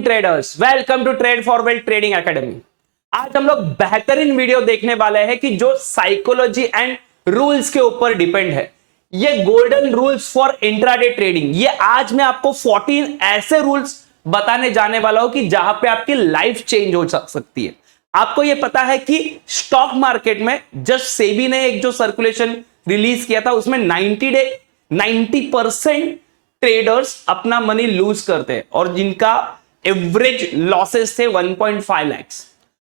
Traders, welcome to trade for wealth trading academy. आज हम लोग बेहतरीन वीडियो देखने वाले हैं कि जो साइकोलॉजी एंड रूल्स के ऊपर डिपेंड है। ये golden rules for intraday trading, ये आज मैं आपको 14 ऐसे रूल्स बताने जाने वाला हूं कि जहां पे आपकी लाइफ चेंज हो सकती है। आपको ये पता है कि स्टॉक मार्केट में जस्ट सेबी ने एक जो सर्कुलेशन रिलीज किया था उसमें 90% ट्रेडर्स अपना मनी लूज करते हैं और जिनका एवरेज लॉसेस थे 1.5 लाख।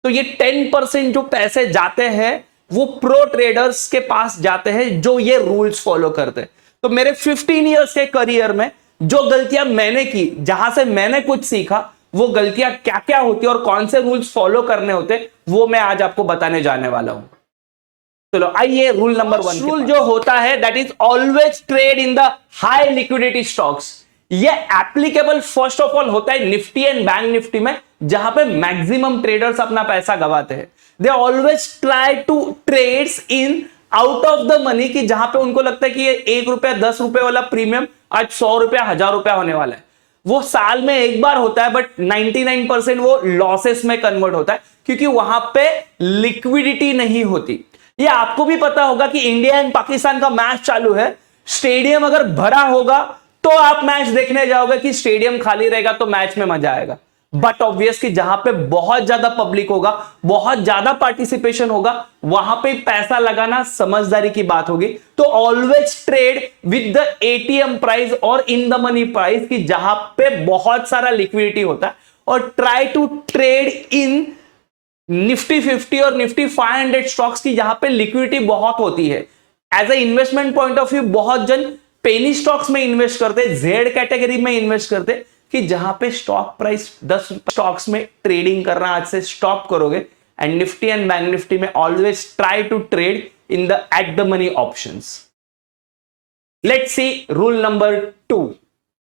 तो ये 10% जो पैसे जाते हैं वो प्रो ट्रेडर्स के पास जाते हैं जो ये रूल्स फॉलो करते हैं। तो मेरे 15 इयर्स के करियर में जो गलतियां मैंने की, जहां से मैंने कुछ सीखा, वो गलतियां क्या क्या होती है और कौन से रूल्स फॉलो करने होते, वो मैं आज आपको बताने जाने वाला हूं। चलो आइए, रूल नंबर 1 रूल जो होता है that is always trade in the high liquidity stocks. ये एप्लीकेबल फर्स्ट ऑफ ऑल होता है निफ्टी एंड बैंक निफ्टी में, जहां पे मैक्सिमम ट्रेडर्स अपना पैसा गवाते हैं। They always try to trades in out of the money, कि जहां पे उनको लगता है कि ये 1 रुपया 10 रुपए वाला प्रीमियम आज 100 रुपया 1000 रुपया होने वाला है। वो साल में एक बार होता है, बट 99% वो लॉसेस में कन्वर्ट होता है क्योंकि वहां पे लिक्विडिटी नहीं होती। ये आपको भी पता होगा कि इंडिया एंड पाकिस्तान का मैच चालू है, स्टेडियम अगर भरा होगा तो आप मैच देखने जाओगे, कि स्टेडियम खाली रहेगा तो मैच में मजा आएगा। बट ऑब्वियस कि जहां पे बहुत ज्यादा पब्लिक होगा, बहुत ज्यादा पार्टिसिपेशन होगा, वहां पे पैसा लगाना समझदारी की बात होगी। तो always trade with the ATM price और इन द मनी प्राइस, की जहां पे बहुत सारा लिक्विडिटी होता है, और try to trade in Nifty 50 और निफ्टी 500 स्टॉक्स की जहां पे लिक्विडिटी बहुत होती है। As a investment point of view बहुत जन पेनी स्टॉक्स में इन्वेस्ट करते, जेड कैटेगरी में इन्वेस्ट करते, कि जहां पे स्टॉक प्राइस 10 स्टॉक्स में ट्रेडिंग करना आज से स्टॉप करोगे। And Nifty and bank Nifty में always try to trade in the at the money options. Let's see rule number 2।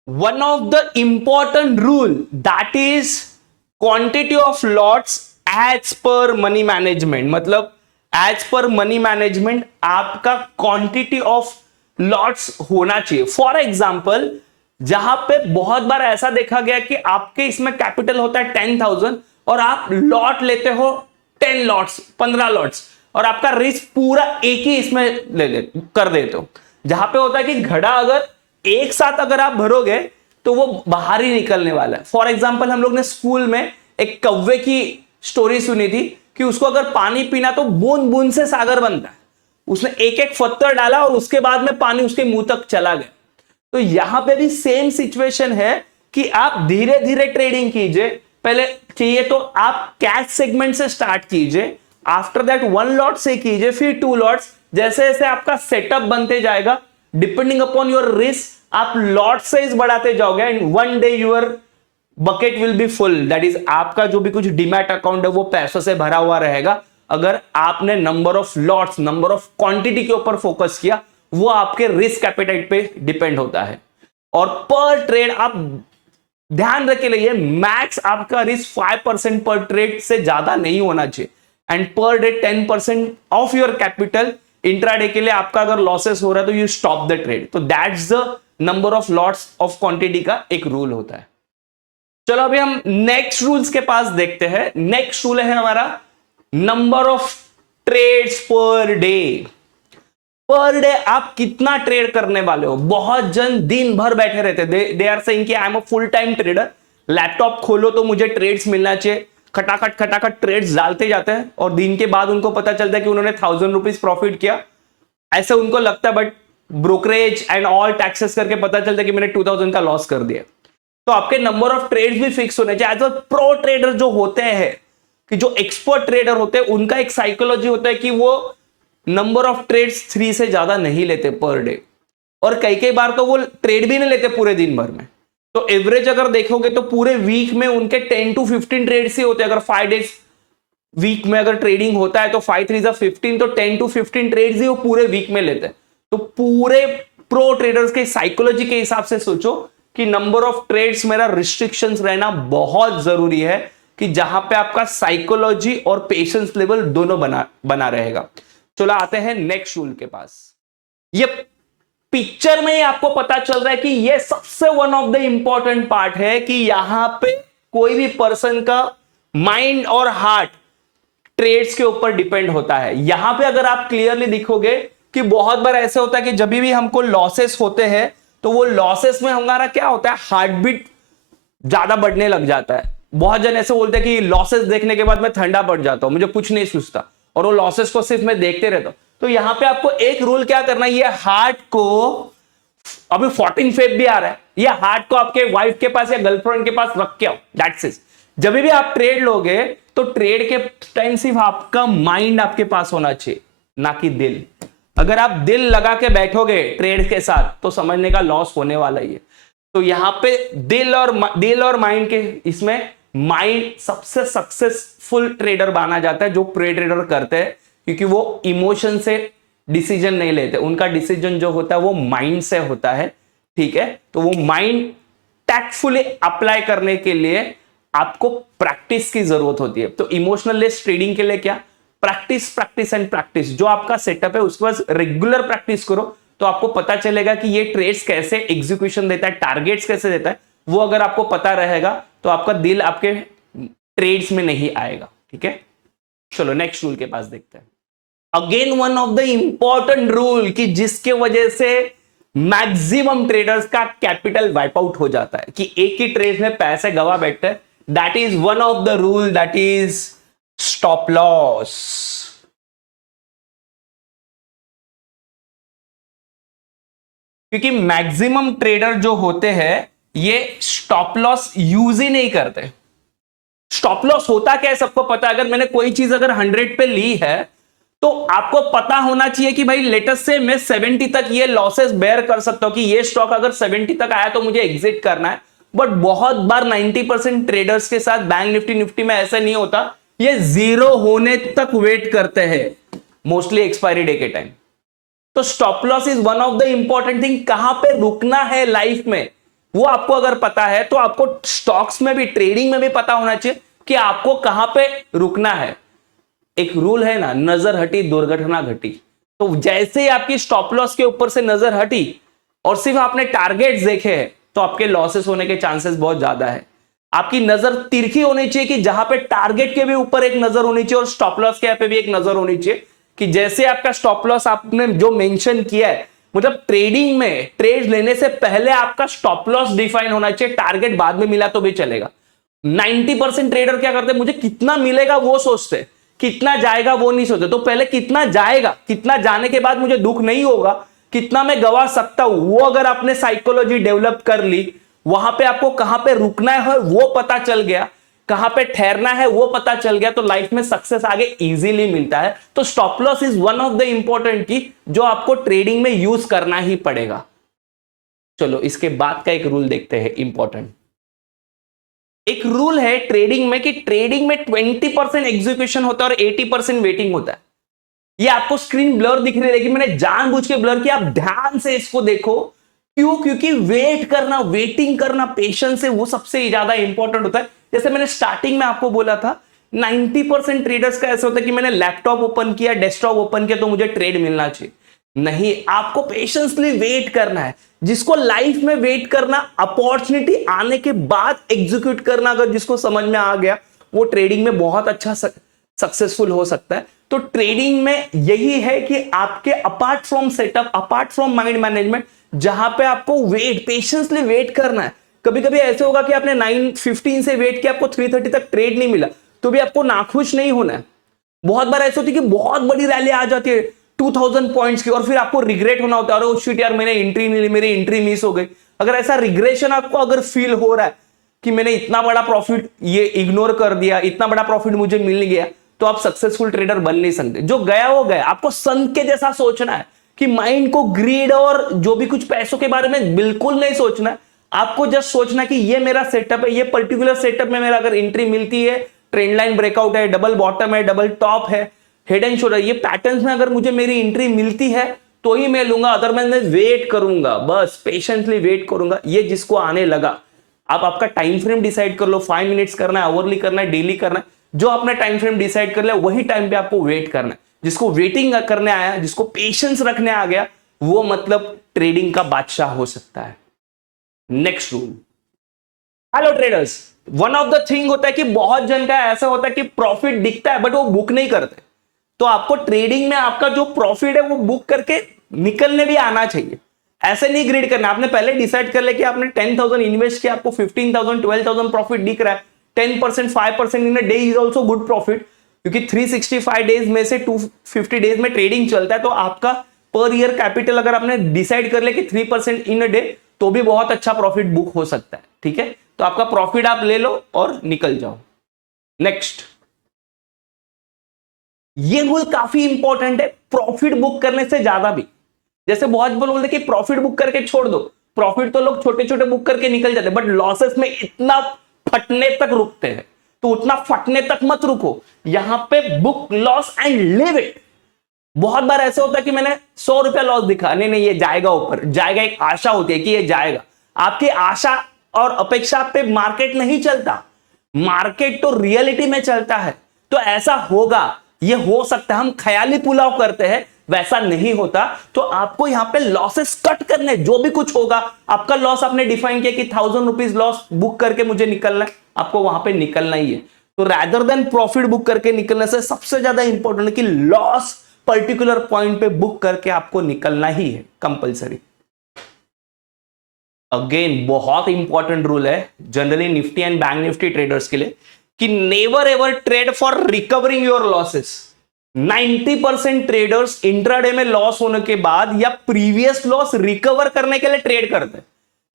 One of the important rule that is quantity of lots as per money management. मतलब as per money management आपका quantity of lots होना चाहिए। For example, जहां पे बहुत बार ऐसा देखा गया कि आपके इसमें कैपिटल होता है 10,000 और आप लॉट लेते हो 10 लॉट्स, 15 लॉट्स, और आपका रिस्क पूरा एक ही इसमें कर देते हो। जहां पे होता है कि घड़ा अगर एक साथ अगर आप भरोगे तो वो बाहर ही निकलने वाला है। फॉर एग्जाम्पल, हम लोग ने स्कूल में एक कौवे की स्टोरी सुनी थी कि उसको अगर पानी पीना तो बूंद बूंद से सागर बनता है। उसने एक एक पत्थर डाला और उसके बाद में पानी उसके मुंह तक चला गया। तो यहां पे भी सेम सिचुएशन है कि आप धीरे धीरे ट्रेडिंग कीजिए। पहले चाहिए तो आप कैश सेगमेंट से स्टार्ट कीजिए, आफ्टर दैट 1 लॉट से कीजिए, फिर 2 लॉट्स। जैसे जैसे आपका सेटअप बनते जाएगा, डिपेंडिंग अपॉन योर रिस्क, आप लॉट साइज बढ़ाते जाओगे and one day your bucket will be full. That is आपका जो भी कुछ डीमैट अकाउंट है वो पैसों से भरा हुआ रहेगा, अगर आपने number of lots, number of quantity के ऊपर फोकस किया। वो आपके रिस्क एपेटाइट पे डिपेंड होता है। और पर ट्रेड आप ध्यान रख के लिए, मैक्स आपका रिस्क 5% पर ट्रेड से ज्यादा नहीं होना चाहिए। And per day 10% of your capital intraday के लिए आपका अगर लॉसेस हो रहा है तो यू स्टॉप द ट्रेड। तो that's the number of lots of quantity का एक रूल होता है। चलो अभी हम नेक्स्ट रूल्स के पास देखते हैं। नेक्स्ट रूल है हमारा number of trades per day. Per day आप कितना ट्रेड करने वाले हो। बहुत जन दिन भर बैठे रहते, दे आर सेइंग कि I am a full time trader. Laptop खोलो तो मुझे ट्रेड्स मिलना चाहिए, खटाखट ट्रेड्स डालते जाते हैं और दिन के बाद उनको पता चलता है कि उन्होंने 1000 रुपीज प्रॉफिट किया, ऐसे उनको लगता है। But brokerage and all taxes करके पता चलता है कि मैंने 2000 का लॉस कर दिया। तो आपके नंबर ऑफ ट्रेड्स भी फिक्स होने चाहिए। एज अ प्रो ट्रेडर जो होते हैं, कि जो एक्सपर्ट ट्रेडर होते हैं, उनका एक साइकोलॉजी होता है कि वो नंबर ऑफ ट्रेड्स 3 से ज्यादा नहीं लेते पर डे। और कई बार तो वो ट्रेड भी नहीं लेते पूरे दिन भर में। तो एवरेज अगर देखोगे तो पूरे वीक में उनके 10 to 15 ट्रेड्स ही होते हैं। अगर 5 डेज वीक में अगर ट्रेडिंग होता है तो 5 3 15, तो 10 to 15 ट्रेड्स ही वो पूरे वीक में लेते हैं। तो पूरे प्रो ट्रेडर्स के साइकोलॉजी के हिसाब से सोचो कि नंबर ऑफ ट्रेड्स मेरा रिस्ट्रिक्शंस रहना बहुत जरूरी है, कि जहां पे आपका साइकोलॉजी और पेशेंस लेवल दोनों बना रहेगा। चलो आते हैं नेक्स्ट रूल के पास। ये पिक्चर में ही आपको पता चल रहा है कि ये सबसे one of the important part है, कि यहां पे कोई भी पर्सन का माइंड और हार्ट ट्रेड्स के ऊपर डिपेंड होता है। यहां पे अगर आप क्लियरली दिखोगे कि बहुत बार ऐसे होता है कि जब भी हमको लॉसेस होते हैं तो वो लॉसेस में हमारा क्या होता है, हार्ट बीट ज्यादा बढ़ने लग जाता है। बहुत जन ऐसे बोलते हैं कि लॉसेस देखने के बाद मैं ठंडा पड़ जाता हूं, मुझे कुछ नहीं सूझता, और वो लॉसेस को सिर्फ मैं देखते रहता हूं। तो यहां पे आपको एक रूल क्या करना है, ये हार्ट को, अभी 14 फेब भी आ रहा है, ये हार्ट को आपके वाइफ के पास या गर्लफ्रेंड के पास रख के आओ, दैट्स इट। जब भी आप ट्रेड लोगे तो ट्रेड के टाइम सिर्फ आपका माइंड आपके पास होना चाहिए, ना कि दिल। अगर आप दिल लगा के बैठोगे ट्रेड के साथ तो समझने का लॉस होने वाला ही है। तो यहां पे दिल और माइंड के, इसमें माइंड सबसे सक्सेसफुल ट्रेडर माना जाता है जो प्रे ट्रेडर करते हैं, क्योंकि वो इमोशन से डिसीजन नहीं लेते, उनका डिसीजन जो होता है वो माइंड से होता है। ठीक है, तो वो माइंड टैक्टफुली अप्लाई करने के लिए आपको प्रैक्टिस की जरूरत होती है। तो इमोशनल लेस ट्रेडिंग के लिए क्या, प्रैक्टिस प्रैक्टिस एंड प्रैक्टिस। जो आपका सेटअप है उसके बाद रेगुलर प्रैक्टिस करो तो आपको पता चलेगा कि ये ट्रेड्स कैसे एग्जीक्यूशन देता है, टारगेट्स कैसे देता है। वो अगर आपको पता रहेगा तो आपका दिल आपके ट्रेड्स में नहीं आएगा। ठीक है, चलो नेक्स्ट रूल के पास देखते हैं। Again one of the important rule कि जिसके वजह से मैक्सिमम ट्रेडर्स का कैपिटल वाइप आउट हो जाता है, कि एक ही ट्रेड में पैसे गवा बैठते हैं। That is one of the rule, that is stop loss. क्योंकि मैक्सिमम ट्रेडर जो होते हैं ये स्टॉप लॉस यूज ही नहीं करते। स्टॉप लॉस होता क्या है सबको पता है। अगर मैंने कोई चीज अगर 100 पे ली है तो आपको पता होना चाहिए कि भाई लेटेस्ट से मैं 70 तक ये लॉसेस बेयर कर सकता हूं, कि ये स्टॉक अगर 70 तक आया तो मुझे एग्जिट करना है। बट बहुत बार 90% ट्रेडर्स के साथ बैंक निफ्टी में ऐसा नहीं होता, ये जीरो होने तक वेट करते हैं मोस्टली एक्सपायरी डे के टाइम। तो stop loss is one of the important thing. कहां पे रुकना है लाइफ में वो आपको अगर पता है तो आपको स्टॉक्स में भी, ट्रेडिंग में भी पता होना चाहिए कि आपको कहां पे रुकना है। एक रूल है ना, नजर हटी दुर्घटना घटी। तो जैसे ही आपकी स्टॉप लॉस के ऊपर से नजर हटी और सिर्फ आपने टारगेट्स देखे हैं तो आपके लॉसेस होने के चांसेस बहुत ज्यादा है। आपकी नजर तिरछी होनी चाहिए कि जहां पे टारगेट के भी ऊपर एक नजर होनी चाहिए और स्टॉप लॉस के पे भी एक नजर होनी चाहिए, कि जैसे आपका स्टॉप लॉस आपने जो मेंशन किया है, मतलब ट्रेडिंग में ट्रेड लेने से पहले आपका स्टॉप लॉस डिफाइन होना चाहिए। टारगेट बाद में मिला तो भी चलेगा। 90% ट्रेडर क्या करते हैं, मुझे कितना मिलेगा वो सोचते, कितना जाएगा वो नहीं सोचते। तो पहले कितना जाएगा, कितना जाने के बाद मुझे दुख नहीं होगा, कितना मैं गवा सकता हूं, वो अगर आपने साइकोलॉजी डेवलप कर ली, वहां पे आपको कहां पे रुकना है वो पता चल गया, कहां पे ठहरना है वो पता चल गया, तो लाइफ में सक्सेस आगे इजीली मिलता है। तो stop loss is one of the important की जो आपको ट्रेडिंग में यूज करना ही पड़ेगा। चलो इसके बाद का एक रूल देखते हैं इंपॉर्टेंट। एक रूल है ट्रेडिंग में कि ट्रेडिंग में 20% एग्जीक्यूशन होता है और 80% वेटिंग होता है। ये आपको स्क्रीन ब्लर दिख रही है लेकिन मैंने जानबूझ के ब्लर किया, आप ध्यान से इसको देखो। क्यों? क्योंकि वेट करना, वेटिंग करना, पेशेंस है, वो सबसे ज्यादा इंपॉर्टेंट होता है। जैसे मैंने स्टार्टिंग में आपको बोला था 90% ट्रेडर्स का ऐसा होता है कि मैंने लैपटॉप ओपन किया, डेस्कटॉप ओपन किया तो मुझे ट्रेड मिलना चाहिए। नहीं, आपको पेशेंसली वेट करना है। जिसको लाइफ में वेट करना, अपॉर्चुनिटी आने के बाद एग्जीक्यूट करना, अगर जिसको समझ में आ गया वो ट्रेडिंग में बहुत अच्छा सक्सेसफुल हो सकता है। तो ट्रेडिंग में यही है कि आपके apart from setup, apart from mind management, जहां पे आपको वेट, पेशेंसली वेट करना है। कभी कभी ऐसे होगा कि आपने 9:15 से वेट किया, आपको 3:30 तक ट्रेड नहीं मिला, तो भी आपको नाखुश नहीं होना है। बहुत बार ऐसे होती है कि बहुत बड़ी रैली आ जाती है 2000 पॉइंट्स की और फिर आपको रिग्रेट होना होता है, अरे शिट यार मैंने एंट्री नहीं ली, मेरी एंट्री मिस हो गई। अगर ऐसा रिग्रेशन आपको अगर फील हो रहा है कि मैंने इतना बड़ा प्रॉफिट ये इग्नोर कर दिया, इतना बड़ा प्रॉफिट मुझे मिल गया, तो आप सक्सेसफुल ट्रेडर बन नहीं सकते। जो गया वो गया। आपको संत के जैसा सोचना है कि माइंड को ग्रीड और जो भी कुछ पैसों के बारे में बिल्कुल नहीं सोचना है। आपको जस्ट सोचना कि ये मेरा सेटअप है, ये पर्टिकुलर सेटअप में मेरा अगर एंट्री मिलती है, ट्रेंड लाइन ब्रेकआउट है, डबल बॉटम है, डबल टॉप है, हेड एंड शोल्डर, ये पैटर्न्स में अगर मुझे मेरी एंट्री मिलती है तो ही मैं लूंगा, अदरवाइज मैं वेट करूंगा, बस पेशेंटली वेट करूंगा। ये जिसको आने लगा, आप आपका टाइम फ्रेम डिसाइड कर लो, 5 मिनट्स करना है, आवरली करना है, डेली करना है, जो आपने टाइम फ्रेम डिसाइड कर लिया वही टाइम पे आपको वेट करना है। जिसको वेटिंग करने आया, जिसको पेशेंस रखने आ गया, वो मतलब ट्रेडिंग का बादशाह हो सकता है। Next rule, hello traders, one of the thing होता है कि बहुत जन का ऐसा होता है कि प्रॉफिट दिखता है बट वो बुक नहीं करते। तो आपको ट्रेडिंग में आपका जो प्रॉफिट है वो बुक करके निकलने भी आना चाहिए। ऐसे नहीं ग्रीड करना, आपने पहले डिसाइड कर ले कि आपने 10,000 इन्वेस्ट किया, आपको 15,000 12,000 प्रॉफिट दिख रहा है। 10% 5% in a day is also good profit, क्योंकि 365 डेज में से 250 डेज में ट्रेडिंग चलता है। तो आपका पर ईयर कैपिटल अगर आपने डिसाइड कर ले कि 3% इन अ डे, तो भी बहुत अच्छा प्रॉफिट बुक हो सकता है। ठीक है, तो आपका प्रॉफिट आप ले लो और निकल जाओ। नेक्स्ट, ये रूल काफी इंपॉर्टेंट है प्रॉफिट बुक करने से ज्यादा भी। जैसे बहुत बोलते कि प्रॉफिट बुक करके छोड़ दो, प्रॉफिट तो लोग छोटे छोटे बुक करके निकल जाते, बट लॉसेस में इतना फटने तक रुकते हैं। तो उतना फटने तक मत रुको, यहां पे book loss and live it. बहुत बार ऐसे होता है कि मैंने 100 रुपया लॉस दिखा, नहीं नहीं ये जाएगा, ऊपर जाएगा, एक आशा होती है कि ये जाएगा। आपकी आशा और अपेक्षा पे मार्केट नहीं चलता, मार्केट तो रियलिटी में चलता है। तो ऐसा होगा, ये हो सकता है, हम ख्याली पुलाव करते हैं, वैसा नहीं होता। तो आपको यहां पे लॉसेस कट करने, जो भी कुछ होगा, आपका लॉस आपने डिफाइन किया कि 1,000 रुपीज लॉस बुक करके मुझे निकलना है, आपको वहां पे निकलना ही है। तो रैदर देन प्रॉफिट बुक करके निकलने से सबसे ज्यादा इंपॉर्टेंट है कि लॉस पर्टिकुलर पॉइंट पे बुक करके आपको निकलना ही है कंपलसरी। अगेन बहुत इंपॉर्टेंट रूल है generally Nifty and bank Nifty traders के लिए कि never ever trade for recovering your losses. 90% traders intraday में लॉस होने के बाद या प्रीवियस लॉस रिकवर करने के लिए ट्रेड करते हैं।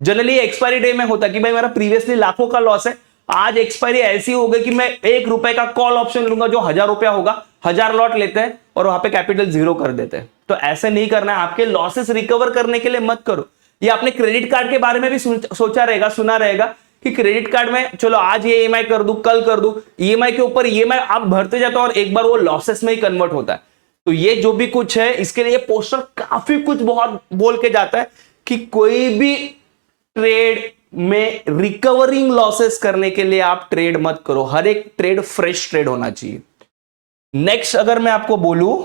जनरली एक्सपायरी डे में होता है कि भाई मेरा प्रीवियसली लाखों का लॉस है, आज एक्सपायरी ऐसी हो गई कि मैं 1 रुपए का कॉल ऑप्शन लूंगा जो 1,000 रुपया होगा, 1,000 लॉट लेते हैं और वहां पे कैपिटल जीरो कर देते हैं। तो ऐसे नहीं करना है, आपके लॉसेस रिकवर करने के लिए मत करो। ये आपने क्रेडिट कार्ड के बारे में भी सोचा रहेगा, सुना रहेगा कि क्रेडिट कार्ड में चलो आज ये ईएमआई कर दूं, कल कर दूं, ईएमआई के ऊपर ईएमआई आप भरते जाते हो और एक बार वो लॉसेस में ही कन्वर्ट होता है। तो ये जो भी कुछ है इसके लिए पोस्टर काफी कुछ बहुत बोल के जाता है कि कोई भी ट्रेड में रिकवरिंग लॉसेस करने के लिए आप ट्रेड मत करो, हर एक ट्रेड फ्रेश ट्रेड होना चाहिए। नेक्स्ट अगर मैं आपको बोलूं,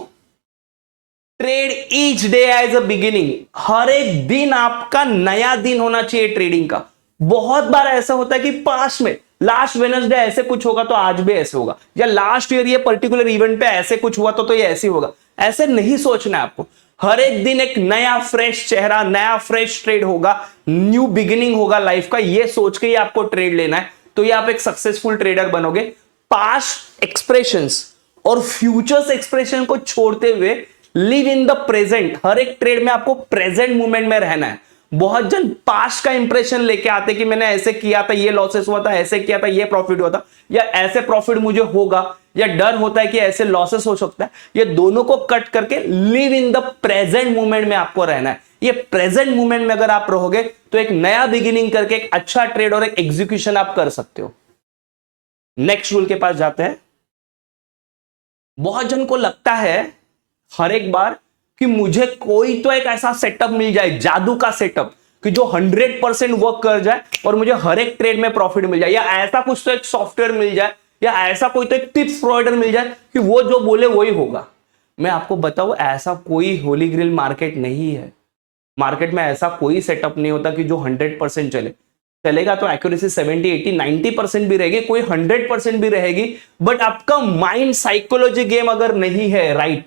trade each day as a beginning, हर एक दिन आपका नया दिन होना चाहिए ट्रेडिंग का। बहुत बार ऐसा होता है कि पास्ट में लास्ट वेडनेसडे ऐसे कुछ होगा तो आज भी ऐसे होगा, या लास्ट ईयर ये पर्टिकुलर इवेंट पे ऐसे कुछ हुआ तो ये ऐसे होगा। ऐसे नहीं सोचना है आपको, हर एक दिन एक नया फ्रेश चेहरा, नया फ्रेश ट्रेड होगा, न्यू बिगिनिंग होगा लाइफ का, ये सोच के ही आपको ट्रेड लेना है। तो ये आप एक सक्सेसफुल ट्रेडर बनोगे। पास्ट एक्सप्रेशंस और फ्यूचर्स एक्सप्रेशन को छोड़ते हुए लिव इन द प्रेजेंट। हर एक ट्रेड में आपको प्रेजेंट मूवमेंट में रहना है। बहुत जन पास्ट का इंप्रेशन लेके आते कि मैंने ऐसे किया था, ये लॉसेस हुआ था, ऐसे किया था, ये प्रॉफिट हुआ था, या ऐसे प्रॉफिट मुझे होगा, या डर होता है कि ऐसे लॉसेस हो सकता है। ये दोनों को कट करके live in the present movement में आपको रहना है। ये प्रेजेंट मूवमेंट में अगर आप रहोगे तो एक नया बिगिनिंग करके एक अच्छा ट्रेड और एक एग्जीक्यूशन आप कर सकते हो। नेक्स्ट रूल के पास जाते हैं। बहुत जन को लगता है हर एक बार कि मुझे कोई तो एक ऐसा सेटअप मिल जाए, जादू का सेटअप, कि जो 100% वर्क कर जाए और मुझे हर एक ट्रेड में प्रॉफिट मिल जाए, या ऐसा कुछ तो एक सॉफ्टवेयर मिल जाए, या ऐसा कोई तो एक टिप्स प्रोवाइडर मिल जाए कि वो जो बोले वही होगा। मैं आपको बताऊं, ऐसा कोई होली ग्रिल मार्केट नहीं है। मार्केट में ऐसा कोई सेटअप नहीं होता कि जो 100% चले। चलेगा तो एक्यूरेसी 70 80 90% भी रहेगी, कोई 100% भी रहेगी, बट आपका माइंड साइकोलॉजी गेम अगर नहीं है राइट,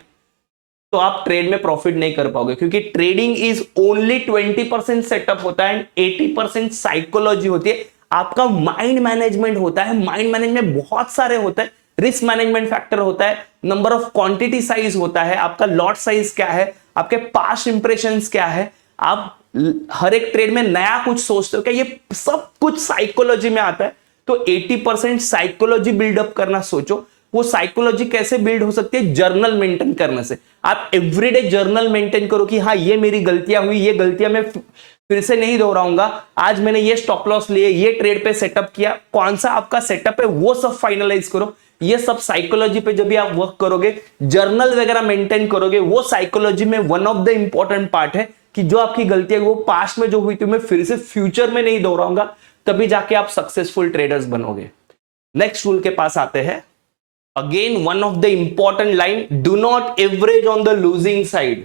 तो आप ट्रेड में प्रॉफिट नहीं कर पाओगे। क्योंकि ट्रेडिंग इज ओनली 20% सेटअप होता है, 80% साइकोलॉजी होती है, आपका माइंड मैनेजमेंट होता है। माइंड मैनेजमेंट बहुत सारे होते हैं, रिस्क मैनेजमेंट फैक्टर होता है, नंबर ऑफ क्वांटिटी साइज होता है, आपका लॉट साइज क्या है, आपके पास्ट इंप्रेशंस क्या है, आप हर एक ट्रेड में नया कुछ सोचते हो क्या, ये सब कुछ साइकोलॉजी में आता है। तो 80% साइकोलॉजी बिल्डअप करना सोचो। वो साइकोलॉजी कैसे बिल्ड हो सकती है? जर्नल मेंटेन करने से। आप एवरीडे जर्नल मेंटेन करो कि हाँ ये मेरी गलतियां हुई, ये गलतियां मैं फिर से नहीं दोहराऊंगा, आज मैंने ये स्टॉप लॉस लिए, ये ट्रेड पे सेटअप किया, कौन सा आपका सेटअप है वो सब फाइनलाइज करो। ये सब साइकोलॉजी पे जब भी आप वर्क करोगे, जर्नल वगैरह मेंटेन करोगे, वो साइकोलॉजी में one of the important part है कि जो आपकी गलती है वो पास्ट में जो हुई थी मैं फिर से फ्यूचर में नहीं दोहराऊंगा, तभी जाके आप सक्सेसफुल ट्रेडर्स बनोगे। नेक्स्ट रूल के पास आते हैं। Again, one of the important line, do not average on the losing side।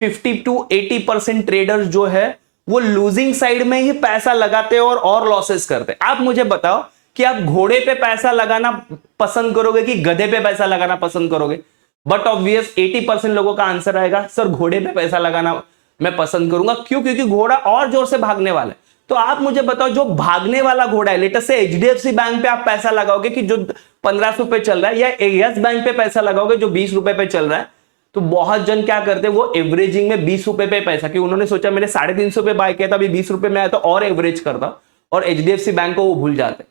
50 to 80% traders जो है वो लूजिंग साइड में ही पैसा लगाते और लॉसेस करते। आप मुझे बताओ कि आप घोड़े पे पैसा लगाना पसंद करोगे कि गधे पे पैसा लगाना पसंद करोगे? बट ऑब्वियस 80% लोगों का आंसर आएगा सर घोड़े पे पैसा लगाना मैं पसंद करूंगा। क्यों? क्योंकि घोड़ा और जोर से भागने वाला है। तो आप मुझे बताओ जो भागने वाला घोड़ा है, लेटर से एचडीएफसी बैंक पे आप पैसा लगाओगे कि जो 1500 पे चल रहा है, या यस बैंक पे पैसा लगाओगे जो 20 रुपए पे चल रहा है? तो बहुत जन क्या करते हैं, वो एवरेजिंग में 20 रुपए पे पैसा, कि उन्होंने सोचा मैंने 350 पे बाय किया था, अभी 20 रुपए में आया तो और एवरेज करता, और एचडीएफसी बैंक को वो भूल जाते।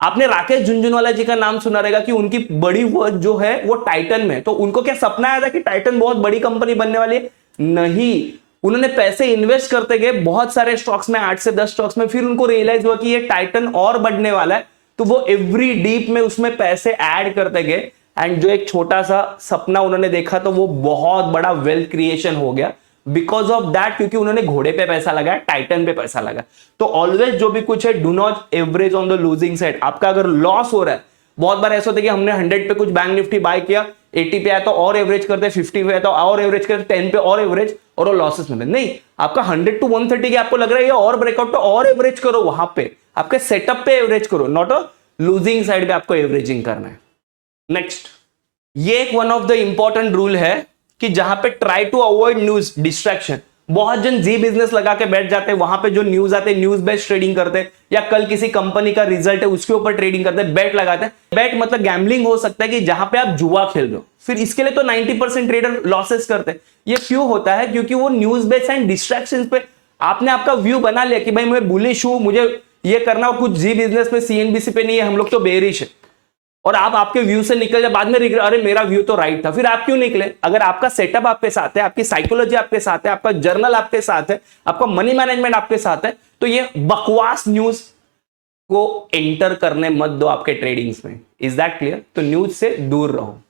आपने राकेश झुनझुनवाला जी का नाम सुना रहेगा कि उनकी बड़ी वर्थ जो है वो टाइटन में। तो उनको क्या सपना आया था कि टाइटन बहुत बड़ी कंपनी बनने वाली है? नहीं, उन्होंने पैसे इन्वेस्ट करते गए बहुत सारे स्टॉक्स में, 8 से 10 स्टॉक्स में, फिर उनको रियलाइज हुआ कि ये टाइटन और बढ़ने वाला है, तो वो एवरी डीप में उसमें पैसे ऐड करते गए, एंड जो एक छोटा सा सपना उन्होंने देखा तो वो बहुत बड़ा वेल्थ क्रिएशन हो गया बिकॉज ऑफ दैट, क्योंकि उन्होंने घोड़े पे पैसा लगाया, टाइटन पे पैसा लगाया। तो ऑलवेज जो भी कुछ है, do not average on the losing side. आपका अगर लॉस हो रहा है, बहुत बार ऐसा होता है कि हमने 100 पे कुछ बैंक निफ्टी बाय किया, 80 पे आया तो और एवरेज करते, 50 पे आया तो और एवरेज करते, 10 पे और एवरेज, और वो लॉसेस में नहीं। आपका 100 to 130 के आपको लग रहा है ये और ब्रेकआउट, तो और एवरेज करो, वहां पे आपके सेटअप पे एवरेज करो, नॉट अ लूजिंग साइड पे आपको एवरेजिंग करना है। नेक्स्ट, ये एक one of the important rule है कि जहां पे try to avoid news distraction. बहुत जन जी बिजनेस लगा के बैठ जाते हैं, वहां पे जो न्यूज आते हैं न्यूज बेस्ड ट्रेडिंग करते हैं, या कल किसी कंपनी का रिजल्ट है उसके ऊपर ट्रेडिंग करते हैं, बेट लगाते हैं। बेट मतलब गैम्बलिंग हो सकता है कि जहां पे आप जुआ खेल रहे हो, फिर इसके लिए तो 90% ट्रेडर लॉसेस करते हैं। ये क्यों होता है? क्योंकि वो न्यूज बेस्ड एंड डिस्ट्रैक्शन पे आपने आपका व्यू बना लिया कि भाई मैं बुलिश हूं, मुझे ये करना, और कुछ जी बिजनेस में सीएनबीसी पे नहीं है, हम लोग तो बेरिश है, और आप आपके व्यू से निकल जाए, बाद में रिग्रेट, अरे मेरा व्यू तो राइट था। फिर आप क्यों निकले? अगर आपका सेटअप आपके साथ है, आपकी साइकोलॉजी आपके साथ है, आपका जर्नल आपके साथ है, आपका मनी मैनेजमेंट आपके साथ है, तो ये बकवास न्यूज को एंटर करने मत दो आपके ट्रेडिंग्स में। Is that clear? तो न्यूज से दूर रहो।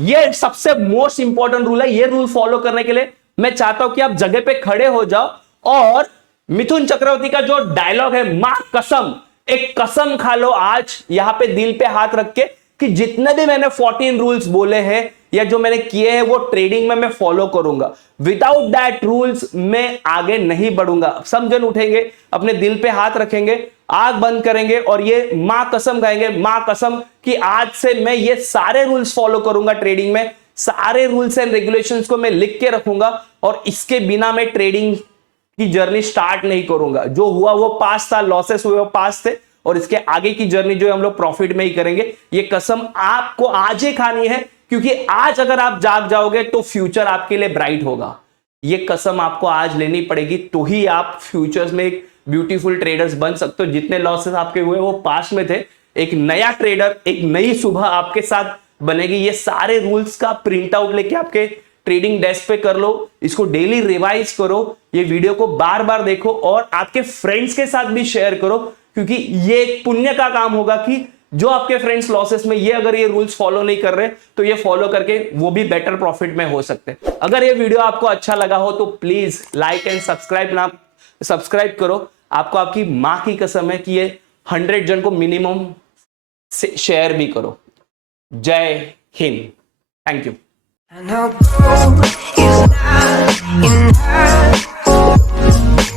ये सबसे मोस्ट इंपॉर्टेंट रूल है। ये रूल फॉलो करने के लिए मैं चाहता हूं कि आप जगह पे खड़े हो जाओ, और मिथुन चक्रवर्ती का जो डायलॉग है, मां कसम, एक कसम खा लो आज यहां पे दिल पे हाथ रख के कि जितने भी मैंने 14 रूल्स बोले हैं या जो मैंने किए हैं वो ट्रेडिंग में मैं फॉलो करूंगा। विदाउट दैट रूल्स मैं आगे नहीं बढ़ूंगा। सब जन उठेंगे, अपने दिल पे हाथ रखेंगे, आंख बंद करेंगे और ये मां कसम खाएंगे, मां कसम कि आज से मैं ये सारे रूल्स फॉलो करूंगा ट्रेडिंग में, सारे रूल्स एंड रेगुलेशंस को मैं लिख के रखूंगा, और इसके बिना मैं ट्रेडिंग की जर्नी स्टार्ट नहीं करूंगा। जो हुआ वो पास था, लॉसेस हुए वो पास थे, और इसके आगे की जर्नी जो हम लोग प्रॉफिट में ही करेंगे। ये कसम आपको आज ही खानी है, क्योंकि आज अगर आप जाग जाओगे तो फ्यूचर आपके लिए ब्राइट होगा। ये कसम आपको आज लेनी पड़ेगी, तो ही आप फ्यूचर्स में एक ब्यूटीफुल ट्रेडर्स बन सकते हो। जितने लॉसेस आपके हुए वो पास्ट में थे, एक नया ट्रेडर, एक नई सुबह आपके साथ बनेगी। ये सारे रूल्स का प्रिंट आउट लेके आपके ट्रेडिंग डेस्क पे कर लो, इसको डेली रिवाइज करो, ये वीडियो को बार बार देखो, और आपके फ्रेंड्स के साथ भी शेयर करो, क्योंकि ये एक पुण्य का काम होगा कि जो आपके फ्रेंड्स लॉसेस में, ये अगर ये रूल्स फॉलो नहीं कर रहे तो ये फॉलो करके वो भी बेटर प्रॉफिट में हो सकते हैं। अगर ये वीडियो आपको अच्छा लगा हो तो प्लीज लाइक एंड सब्सक्राइब करो। आपको आपकी मां की कसम है कि ये 100 जन को मिनिमम शेयर भी करो। जय Hind, thank you. And her boo is not in her.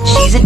She's a